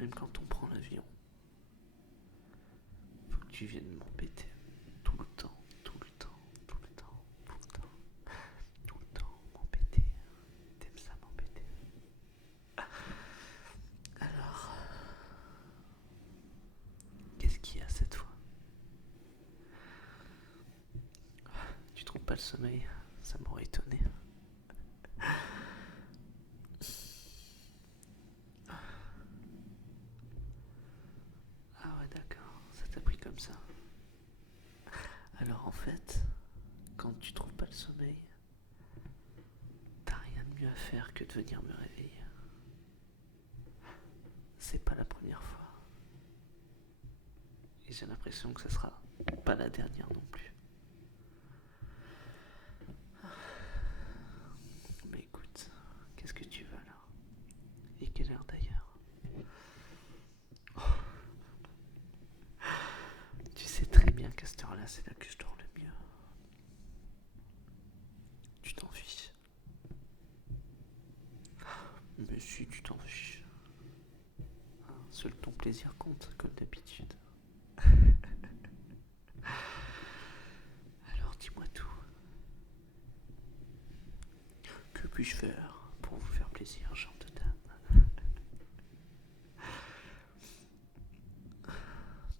Même quand on prend l'avion, faut que tu viennes m'embêter. Tout le temps, tout le temps, tout le temps, tout le temps, tout le temps, m'embêter. T'aimes ça m'embêter. Alors, qu'est-ce qu'il y a cette fois? Tu trouves pas le sommeil? Ça m'aurait étonné. Ah ouais, d'accord, ça t'a pris comme ça. Alors en fait, quand tu trouves pas le sommeil, t'as rien de mieux à faire que de venir me réveiller. C'est pas la première fois. Et j'ai l'impression que ce sera pas la dernière non plus. Mais écoute, qu'est-ce que tu veux alors? Et quelle heure d'ailleurs? Tu sais très bien qu'à cette heure-là, c'est là que je dors le mieux. Tu t'en fiches. Mais si, tu t'en fiches. Seul ton plaisir compte, comme d'habitude. Alors dis-moi tout. Que puis-je faire pour vous faire plaisir, genre de dame?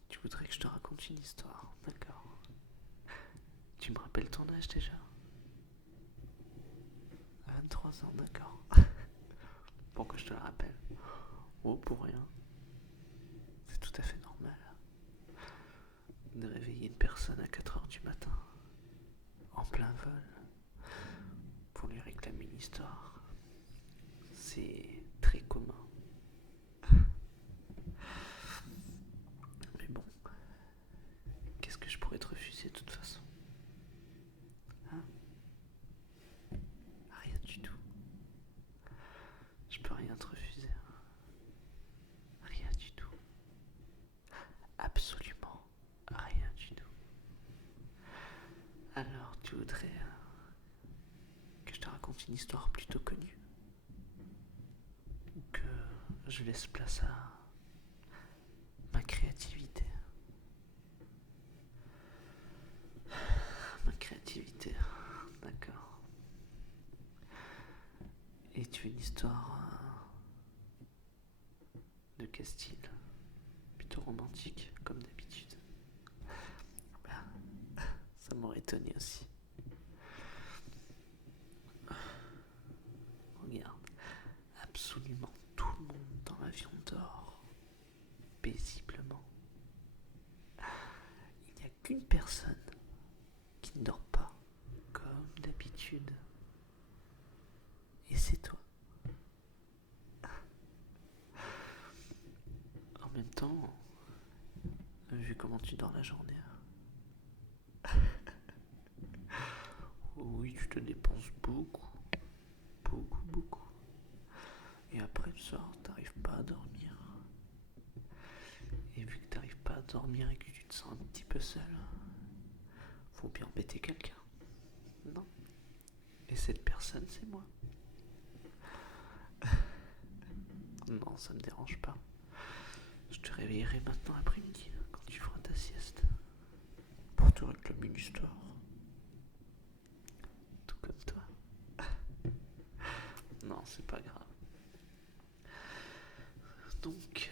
Tu voudrais que je te raconte une histoire, d'accord? Tu me rappelles ton âge déjà? 23 ans, d'accord. Pourquoi je te la rappelle? Oh, pour rien. C'est tout à fait normal de réveiller une personne à 4 heures du matin, en plein vol, pour lui réclamer une histoire. C'est très commun. Mais bon, qu'est-ce que je pourrais te refuser de toute façon? Hein? Rien du tout. Je peux rien te refuser. Rien du tout. Absolument rien du tout. Alors, tu voudrais que je te raconte une histoire plutôt connue? Ou que je laisse place à ma créativité? Ma créativité, d'accord. Et tu veux une histoire de quel style? Plutôt romantique, comme d'habitude. Ça m'aurait étonné aussi. Regarde, absolument tout le monde dans l'avion dort paisiblement. Il n'y a qu'une personne qui ne dort pas, comme d'habitude. Et c'est toi. En même temps, vu comment tu dors la journée, oui, tu te dépenses beaucoup, beaucoup, beaucoup. Et après le soir, t'arrives pas à dormir. Et vu que t'arrives pas à dormir et que tu te sens un petit peu seul, faut bien embêter quelqu'un, non? Et cette personne, c'est moi. Non, ça me dérange pas. Je te réveillerai maintenant après-midi, quand tu feras ta sieste, pour te réclamer une histoire. Tout comme toi. Non, c'est pas grave. Donc,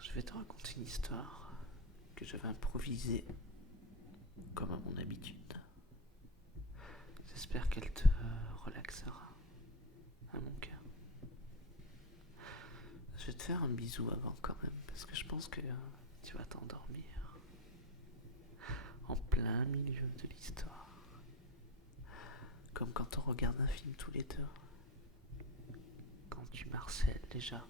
je vais te raconter une histoire que j'avais improvisée, comme à mon habitude. J'espère qu'elle te relaxera, à mon cœur. Je vais te faire un bisou avant quand même, parce que je pense que tu vas t'endormir en plein milieu de l'histoire. Comme quand on regarde un film tous les deux. Quand tu marcelles déjà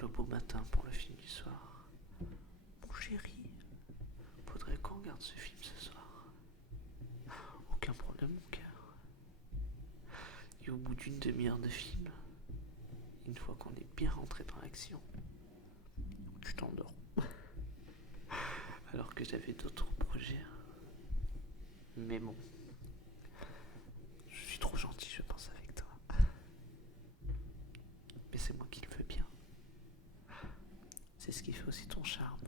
le beau matin pour le film du soir. Mon chéri, faudrait qu'on regarde ce film ce soir. Aucun problème, mon cœur. Et au bout d'une demi-heure de film, une fois qu'on est bien rentré dans l'action, tu t'endors. Alors que j'avais d'autres projets. Mais bon, je suis trop gentil, je pense, avec toi. Mais c'est moi qui le veux bien. C'est ce qui fait aussi ton charme,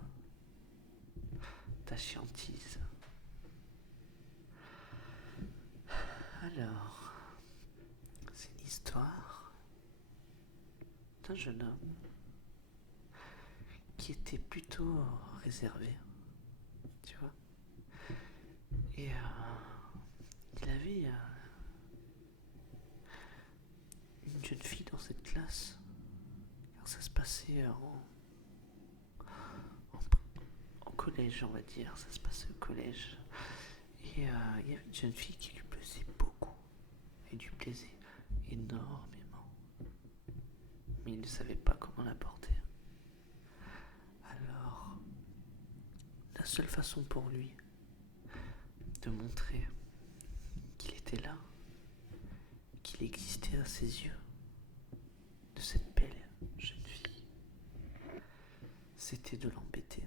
ta chiantise. Alors, c'est une histoire d'un jeune homme qui était plutôt réservé, tu vois. Et il avait une jeune fille dans cette classe, car ça se passait en collège, on va dire. Ça se passait au collège. Et il y avait une jeune fille qui lui plaisait beaucoup. Elle lui plaisait énormément. Mais il ne savait pas comment l'aborder. Alors, la seule façon pour lui de montrer qu'il était là, qu'il existait à ses yeux, de cette belle jeune fille, c'était de l'embêter.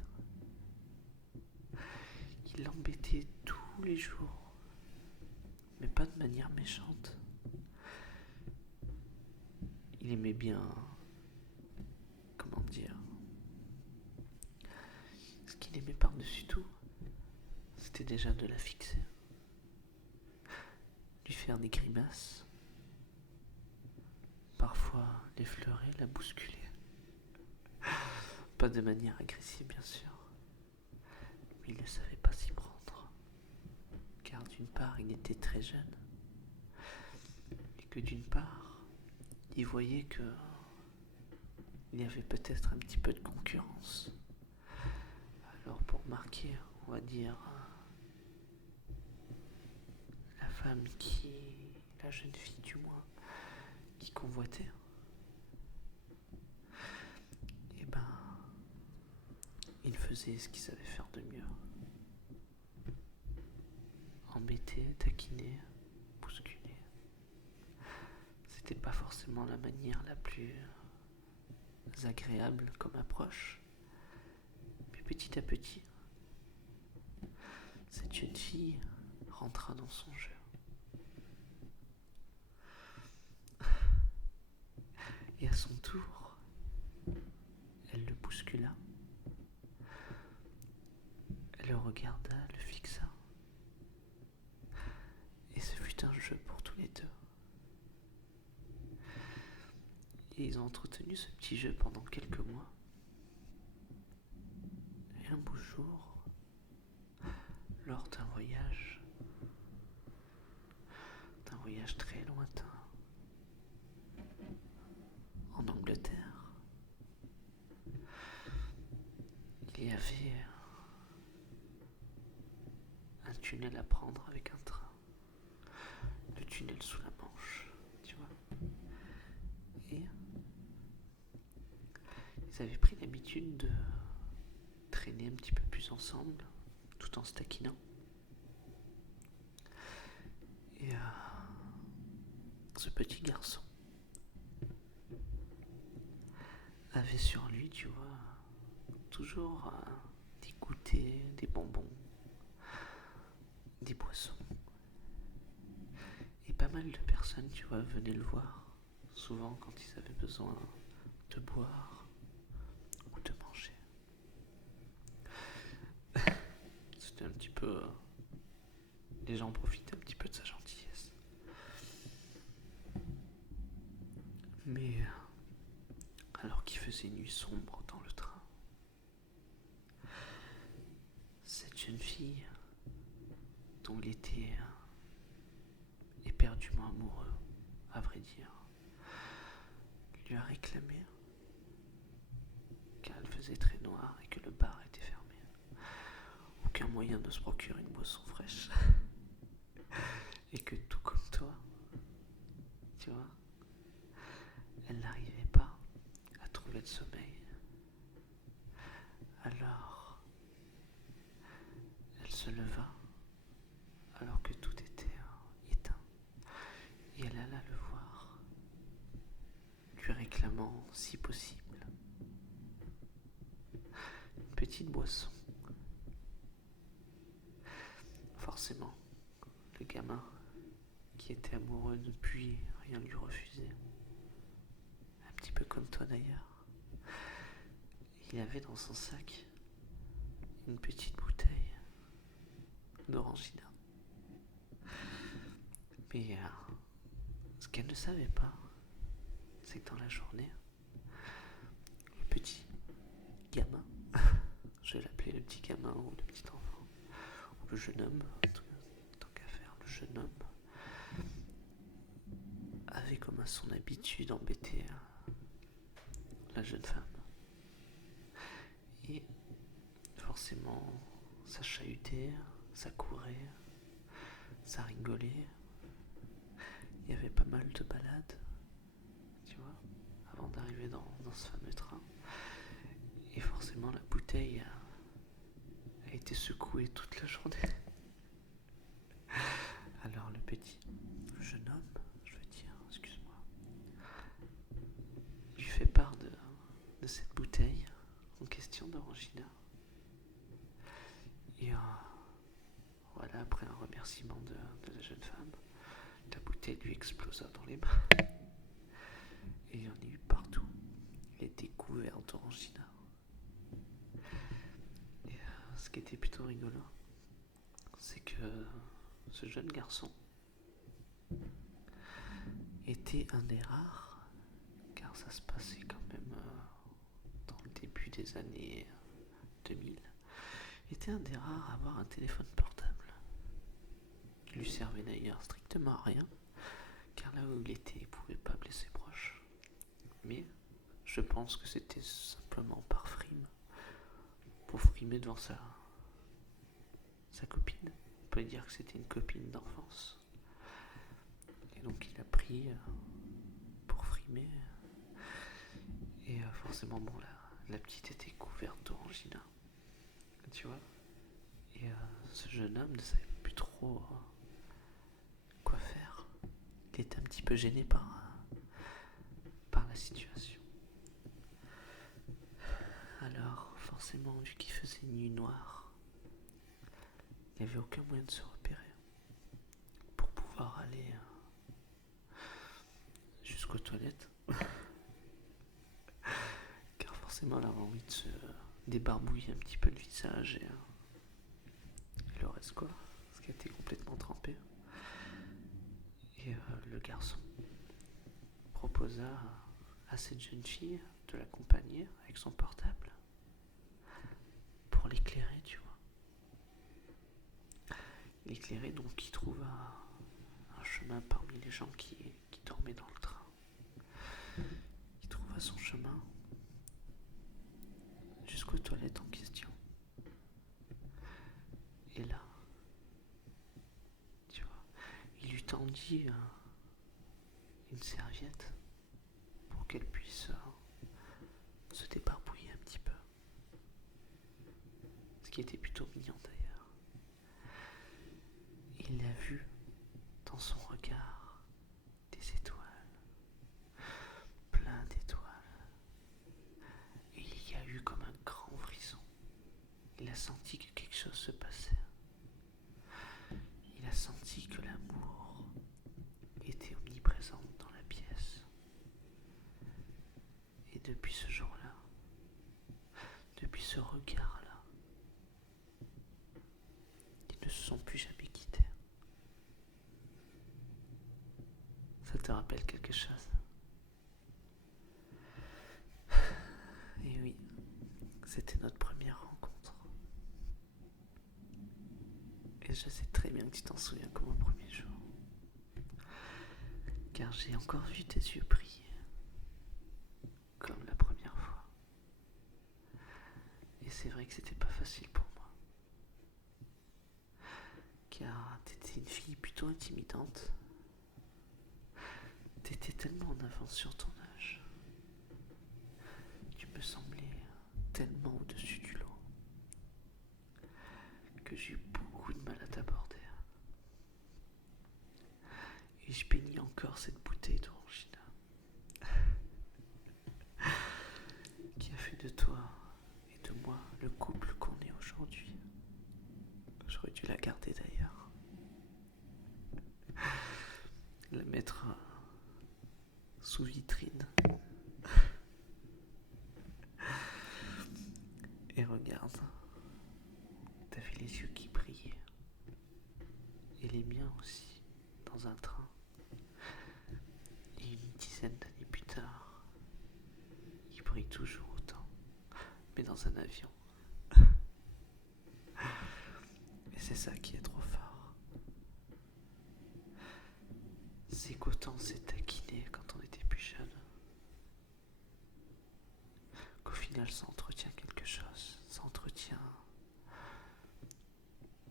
Il l'embêtait tous les jours, mais pas de manière méchante. Il aimait bien, comment dire, ce qu'il aimait par-dessus tout, c'était déjà de la fixer, lui faire des grimaces, parfois l'effleurer, la bousculer. Pas de manière agressive, bien sûr, mais il ne savait pas s'y prendre, car d'une part, il était très jeune, et que d'une part, il voyait que il y avait peut-être un petit peu de concurrence. Alors pour marquer, on va dire, la jeune fille du moins, qui convoitait, et ben, il faisait ce qu'il savait faire de mieux. Embêter, taquiner, bousculer. C'était pas forcément la manière la plus agréable comme approche. Mais petit à petit, cette jeune fille rentra dans son jeu. Et à son tour, elle le bouscula. Elle le regarda, le fixa. Et ce fut un jeu pour tous les deux. Et ils ont entretenu ce petit jeu pendant quelques mois. Et un beau jour, lors d'un voyage très lointain, en Angleterre, il y avait un tunnel à prendre avec un train. Le tunnel sous la Manche, tu vois. Et ils avaient pris l'habitude de traîner un petit peu plus ensemble, tout en se taquinant. Et ce petit garçon avait sur lui, tu vois, toujours des goûters, des bonbons, des boissons. Et pas mal de personnes, tu vois, venaient le voir, souvent quand ils avaient besoin de boire ou de manger. C'était un petit peu... les gens profitaient un petit peu de sa gentillesse. Mais alors qu'il faisait nuit sombre dans le train, cette jeune fille, dont il était éperdument amoureux, à vrai dire, lui a réclamé, car il faisait très noir et que le bar était fermé. Aucun moyen de se procurer une boisson fraîche. Et que tout comme toi, tu vois, elle n'arrivait pas à trouver le sommeil. Alors, elle se leva, alors que tout était éteint, et elle alla le voir, lui réclamant, si possible, une petite boisson. Forcément, le gamin, qui était amoureux, ne put rien lui refuser. Un petit peu comme toi d'ailleurs. il avait dans son sac une petite bouteille d'orangina. Mais ce qu'elle ne savait pas, c'est que dans la journée, le petit gamin, je vais l'appeler le petit gamin ou le petit enfant, ou le jeune homme, tant qu'à faire, le jeune homme, avait comme à son habitude embêté la jeune femme. Et forcément, ça chahutait, ça courait, ça rigolait. Il y avait pas mal de balades, tu vois, avant d'arriver dans ce fameux train. Et forcément, la bouteille a été secouée toute la journée. Alors le jeune homme, je veux dire, excuse-moi, lui fait part de cette bouteille en question d'orangina. Et voilà, après un remerciement de la jeune femme, la bouteille lui explosa dans les mains. Et il y en a eu partout. Il était couvert d'orangina. Et ce qui était plutôt rigolo, c'est que ce jeune garçon était un des rares, car ça se passait quand même dans le début des années 2000, était un des rares à avoir un téléphone portable. Il lui servait d'ailleurs strictement à rien, car là où il était, il ne pouvait pas appeler ses proches. Mais je pense que c'était simplement par frime, pour frimer devant sa copine. On peut dire que c'était une copine d'enfance. Et donc il a pris pour frimer. Et forcément, bon, la petite était couverte d'orangina. Tu vois. Et ce jeune homme ne savait plus trop quoi faire. Il était un petit peu gêné par la situation. Alors, forcément, vu qu'il faisait nuit noire, il n'y avait aucun moyen de se repérer pour pouvoir aller jusqu'aux toilettes. Car forcément, elle avait envie de se débarbouiller un petit peu le visage et le reste quoi, parce qu'elle était complètement trempée. Et le garçon proposa à cette jeune fille de l'accompagner avec son portable pour l'éclairer, tu vois. L'éclairer, donc il trouva un chemin parmi les gens qui dormaient dans le train. Il trouva son chemin jusqu'aux toilettes en question. Et là, tu vois, il lui tendit une serviette pour qu'elle puisse se débarbouiller un petit peu. Ce qui était plutôt mignon d'ailleurs. Il l'a vu dans son regard des étoiles, plein d'étoiles. Et il y a eu comme un grand frisson. Il a senti que quelque chose se passait. Il a senti que l'amour était omniprésent dans la pièce. Et depuis ce jour-là, depuis ce regard-là, ils ne se sont plus jamais quittés. Ça te rappelle quelque chose? Et oui, c'était notre première rencontre. Et je sais très bien que tu t'en souviens comme au premier jour. Car j'ai encore vu tes yeux briller, comme la première fois. Et c'est vrai que c'était pas facile pour moi. Car t'étais une fille plutôt intimidante. T'étais tellement en avance sur ton âge. Tu me semblais tellement au-dessus du lot que j'ai eu beaucoup de mal à t'aborder. Et je bénis encore cette bouteille d'orangina qui a fait de toi et de moi le couple qu'on est aujourd'hui. J'aurais dû la garder d'ailleurs. La mettre sous vitrine regarde, t'avais les yeux qui brillaient. Et les miens aussi, dans un train. Et une dizaine d'années plus tard, ils brillent toujours autant, mais dans un avion. Et c'est ça qui est trop fort. C'est qu'autant s'est taquiné quand on était plus jeune, qu'au final ça entretient quelque chose, ça entretient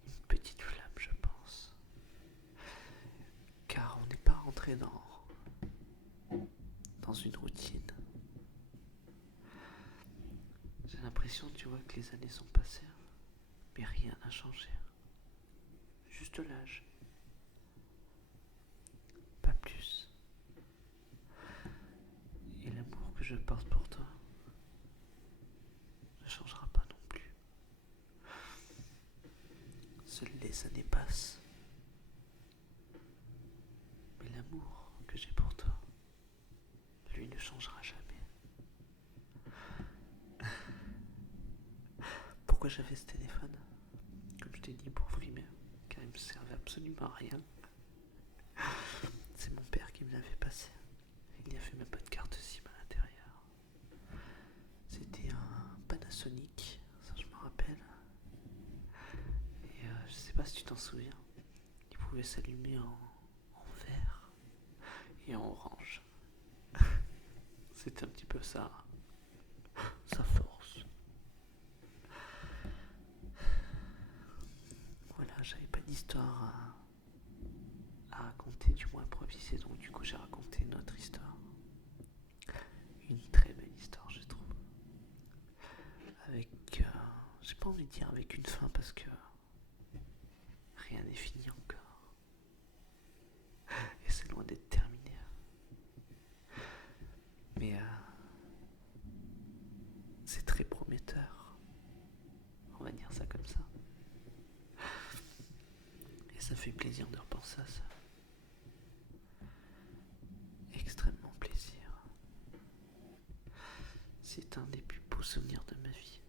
une petite flamme, je pense. Car on n'est pas rentré dans une routine. J'ai l'impression, tu vois, que les années sont passées, mais rien n'a changé. Juste l'âge. Pas plus. Et l'amour que je porte pour toi ne changera pas non plus. Seules les années passent. Mais l'amour que j'ai pour toi, lui, ne changera jamais. Pourquoi j'avais ce téléphone? Comme je t'ai dit, pour frimer, car il me servait absolument à rien. C'est mon père qui me l'avait passé. Il n'y avait même pas de carte SIM à l'intérieur. C'était un Panasonic, ça je me rappelle. Et je sais pas si tu t'en souviens. Il pouvait s'allumer en vert et en orange. C'était un petit peu ça, sa force. Voilà, j'avais pas d'histoire à raconter, du moins improvisée, donc du coup j'ai raconté notre histoire. Une très belle histoire, je trouve. Avec, j'ai pas envie de dire avec une fin parce que rien n'est fini encore. Et c'est loin d'être terminé. Mais c'est très prometteur. On va dire ça comme ça. Et ça fait plaisir de repenser à ça. Extrêmement plaisir. C'est un des plus beaux souvenirs de ma vie.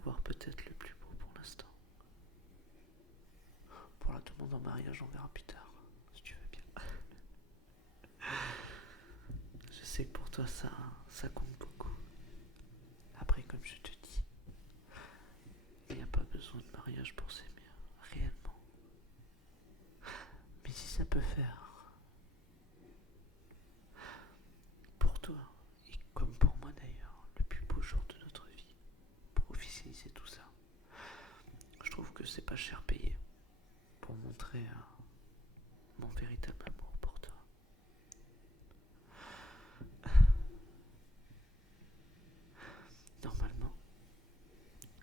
Voire peut-être le plus beau pour l'instant. Pour la demande en mariage, on verra plus tard. Si tu veux bien. Je sais que pour toi ça compte beaucoup. Après, comme je te dis, il n'y a pas besoin de mariage pour s'aimer, réellement. Mais si ça peut faire, pour toi, et comme pour moi d'ailleurs, le plus beau jour de notre vie, pour officialiser tout ça, je trouve que c'est pas cher payé pour montrer mon véritable amour pour toi. Normalement,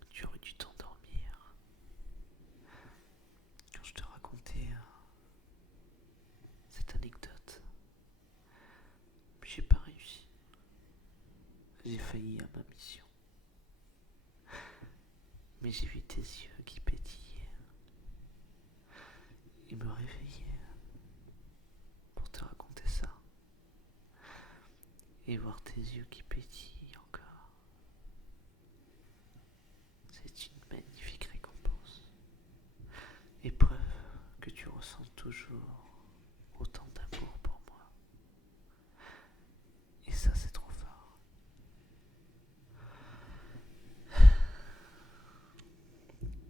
tu aurais dû t'endormir quand je te racontais cette anecdote. Mais j'ai pas réussi. J'ai failli à ma mission. Mais j'ai vu tes yeux qui pétillaient et me réveiller pour te raconter ça. Et voir tes yeux qui pétillent encore. C'est une magnifique récompense. Et preuve que tu ressens toujours autant d'amour pour moi. Et ça, c'est trop fort.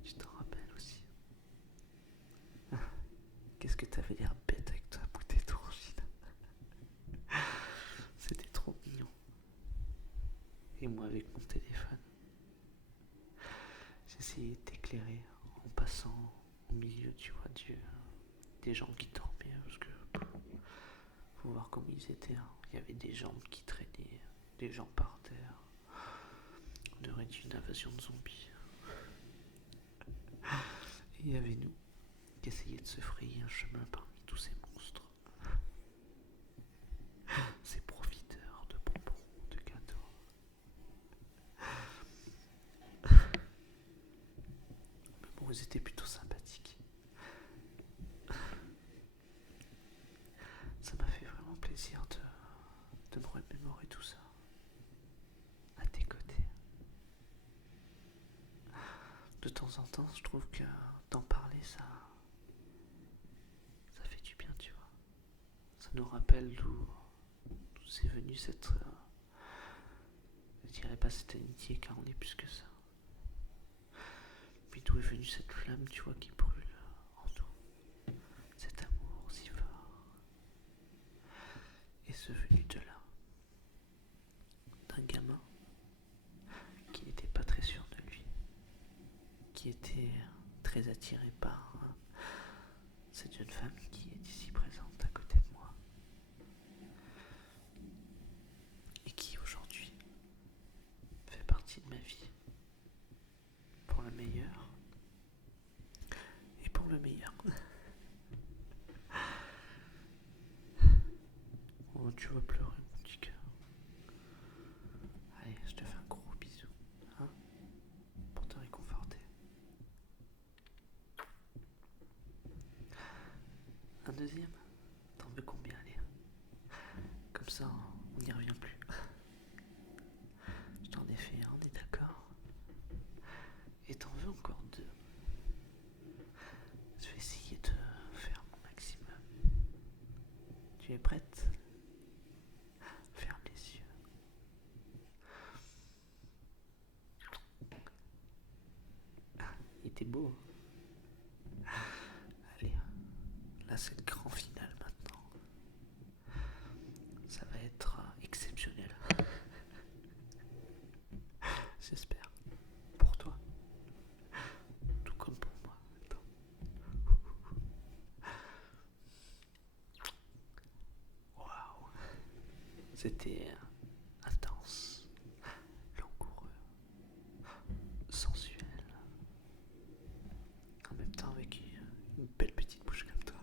Tu t'en rappelles aussi. Qu'est-ce que t'avais l'air bête avec ta bouteille d'orangine. C'était trop mignon. Et moi avec mon téléphone, j'essayais de t'éclairer en passant au milieu, tu vois, des gens qui dormaient, parce que faut voir comment ils étaient. Hein. Il y avait des jambes qui traînaient, des gens par terre. On aurait dit une invasion de zombies. Et il y avait nous qui essayaient de se frayer un chemin parmi tous ces monstres. Ces profiteurs de bonbons, de gâteaux. Mais bon, ils étaient plutôt sympathiques. Ça m'a fait vraiment plaisir de me remémorer tout ça. À tes côtés. temps en temps, je trouve que d'en parler, ça fait du bien, tu vois. Ça nous rappelle d'où c'est venu cette... je dirais pas cette amitié, car on est plus que ça. Puis d'où est venue cette flamme, tu vois, qui brûle en nous. Cet amour si fort. Et ce venu de là. D'un gamin qui n'était pas très sûr de lui. Qui était très attiré par cette jeune femme qui est ici présente à côté de moi. Et qui aujourd'hui fait partie de ma vie. Pour le meilleur et pour le meilleur. Oh, tu vas pleurer, mon petit cœur. Allez, je te fais un gros bisou, hein, pour te réconforter. Un deuxième? T'en veux combien, allez? Comme ça, on n'y revient plus. Je t'en ai fait un, on est d'accord? Et t'en veux encore deux? Je vais essayer de faire mon maximum. Tu es prête? Ferme les yeux. Il était beau. Allez, là c'est le grand final maintenant. Ça va être exceptionnel. J'espère. Pour toi. Tout comme pour moi. Attends. Waouh. C'était intense, langoureux, sensuel. En même temps avec une belle petite bouche comme toi.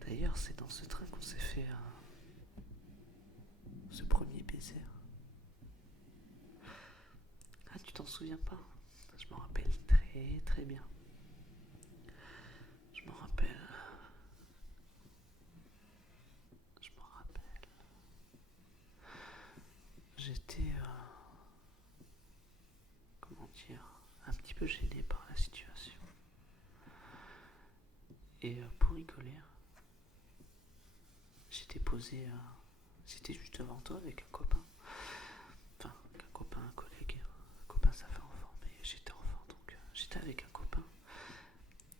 D'ailleurs, c'est dans ce train qu'on s'est fait ce premier baiser. Ah, tu t'en souviens pas? Je m'en rappelle très très bien. Je m'en rappelle. Je m'en rappelle. J'étais, comment dire, un petit peu gêné par la situation. Et pour rigoler, j'étais posé, c'était juste devant toi avec un copain. Enfin, un copain, un collègue. Un copain, ça fait enfant, mais j'étais enfant, donc j'étais avec un copain.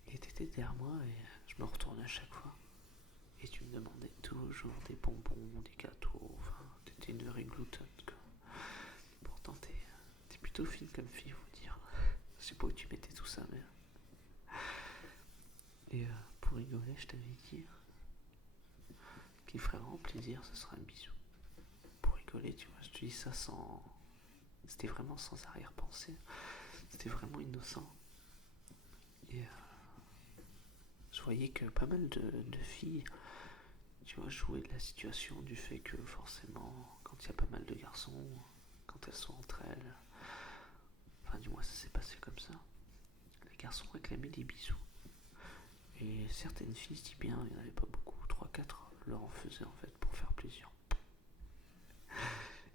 Et t'étais derrière moi et je me retournais à chaque fois. Et tu me demandais toujours des bonbons, des gâteaux, enfin, t'étais une vraie gloutonne, quoi. Pourtant, t'es plutôt fine comme fille, faut dire. Je sais pas où tu mettais tout ça, mais... Et pour rigoler, je t'avais dit qu'il ferait vraiment plaisir, ce sera un bisou. Pour rigoler, tu vois, je te dis ça sans... C'était vraiment sans arrière-pensée. C'était vraiment innocent. Et je voyais que pas mal de filles, tu vois, jouaient de la situation du fait que forcément, quand il y a pas mal de garçons, quand elles sont entre elles, enfin du moins ça s'est passé comme ça, les garçons réclamaient des bisous. Et certaines filles, je dis bien, il n'y en avait pas beaucoup, 3-4 leur en faisaient en fait pour faire plaisir.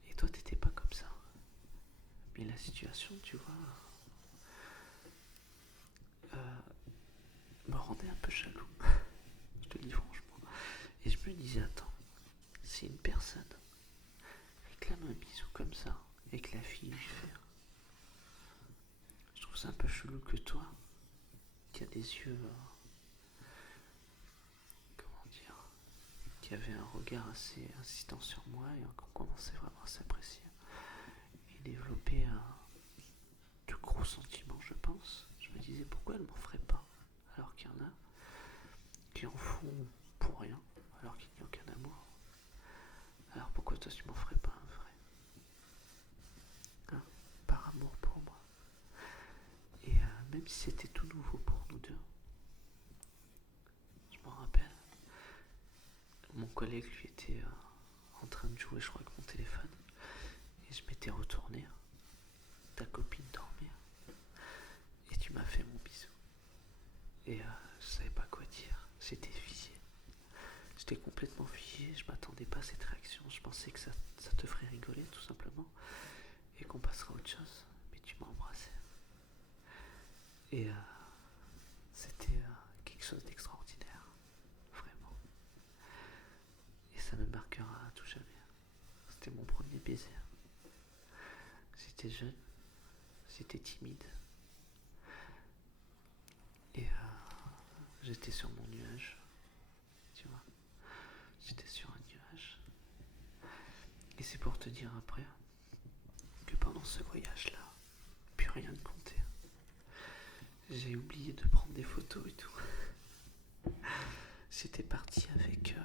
Et toi t'étais pas comme ça. Mais la situation, tu vois, me rendait un peu jaloux. Je te le dis franchement. Et je me disais, attends, si une personne réclame un bisou comme ça, et que la fille lui fait, je trouve ça un peu chelou que toi, qui a des yeux, comment dire, qui avait un regard assez insistant sur moi, et qu'on commençait vraiment à s'apprécier. Et développer de gros sentiments, je pense. Je me disais, pourquoi elle m'en ferait pas? Alors qu'il y en a qui en font pour rien, alors qu'il n'y a aucun amour. Alors pourquoi toi tu m'en ferais pas un vrai? Hein? Par amour pour moi. Et même si c'était tout nouveau pour nous deux, je m'en rappelle, mon collègue lui était en train de jouer, je crois, avec mon téléphone, et je m'étais retourné, ta copine dormir, et tu m'as fait mon bisou. Et je savais pas quoi dire, j'étais figé. J'étais complètement figé, je m'attendais pas à cette réaction. Je pensais que ça te ferait rigoler tout simplement et qu'on passera à autre chose. Mais tu m'as embrassé. Et c'était quelque chose d'extraordinaire. Vraiment. Et ça me marquera à tout jamais. C'était mon premier baiser. J'étais jeune, j'étais timide. Et j'étais sur mon nuage. Tu vois. J'étais sur un nuage. Et c'est pour te dire après que pendant ce voyage-là, plus rien ne comptait. J'ai oublié de prendre des photos et tout. J'étais parti avec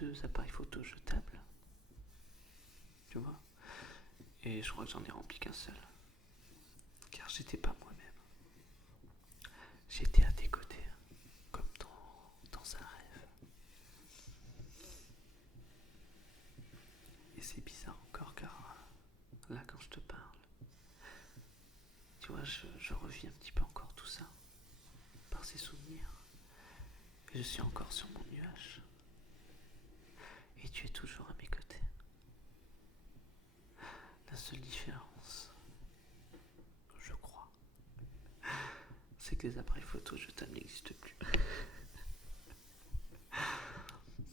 2 appareils photo jetables. Tu vois. Et je crois que j'en ai rempli qu'un seul. Car j'étais pas moi-même. J'étais à tes côtés, comme dans un rêve. Et c'est bizarre encore car là quand je te parle, tu vois, je revis un petit peu encore tout ça, par ces souvenirs. Et je suis encore sur mon nuage. Et tu es toujours à mes côtés. La seule différence, je crois, c'est que les appareils photo jetables n'existent plus.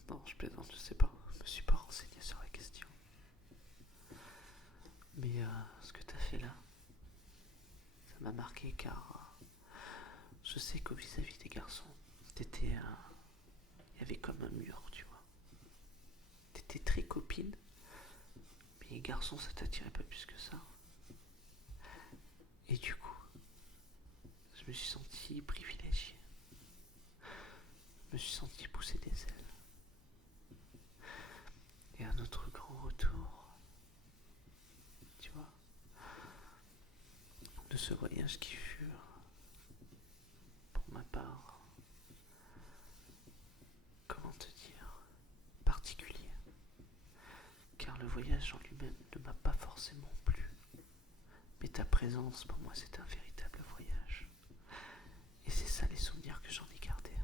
Non, je plaisante, je sais pas. Je me suis pas renseigné sur la question. Mais ce que t'as fait là, ça m'a marqué car je sais qu'au vis-à-vis des garçons, t'étais il y avait comme un mur, tu vois. T'étais très copine, mais les garçons ça t'attirait pas plus que ça. Et du coup, je me suis senti privilégié. Je me suis senti pousser des ailes. Et à notre grand retour, tu vois, de ce voyage qui fut, pour ma part, comment te dire, particulier. Car le voyage en lui-même ne m'a pas forcément plu. Mais ta présence, pour moi, c'est un véritable voyage. Et c'est ça les souvenirs que j'en ai gardés.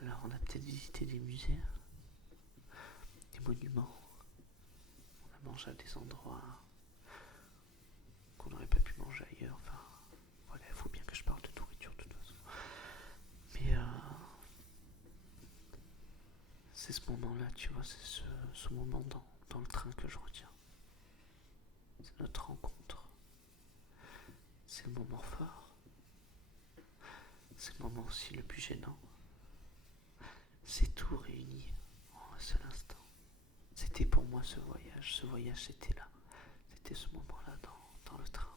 Alors, on a peut-être visité des musées, des monuments. On a mangé à des endroits qu'on n'aurait pas pu manger ailleurs. Enfin, voilà, il faut bien que je parle de nourriture de toute façon. Mais c'est ce moment-là, tu vois, c'est ce moment dans le train que je retiens. C'est notre rencontre. C'est le moment fort. C'est le moment aussi le plus gênant. C'est tout réuni en un seul instant. C'était pour moi ce voyage c'était là. C'était ce moment-là dans le train.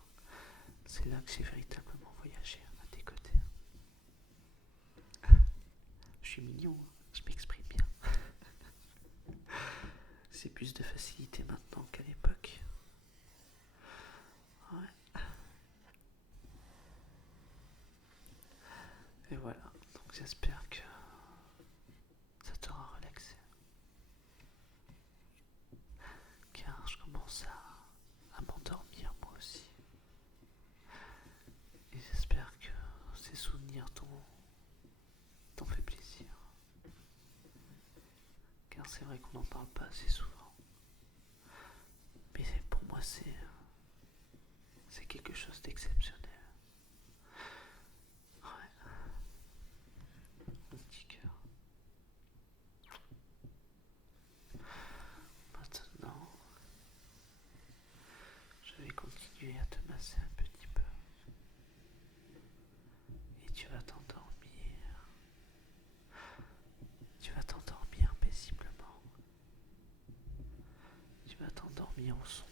C'est là que j'ai véritablement voyagé à tes côtés. Je suis mignon, je m'exprime bien. C'est plus de facilité maintenant qu'à l'époque. Ouais. Et voilà, donc j'espère que ça t'aura relaxé. Car je commence à m'endormir moi aussi. Et j'espère que ces souvenirs t'ont fait plaisir. Car c'est vrai qu'on n'en parle pas assez souvent. Mais pour moi c'est quelque chose d'exceptionnel. Ouais, mon petit cœur. Maintenant, je vais continuer à te masser un petit peu. Et tu vas t'endormir. Tu vas t'endormir paisiblement. Tu vas t'endormir au son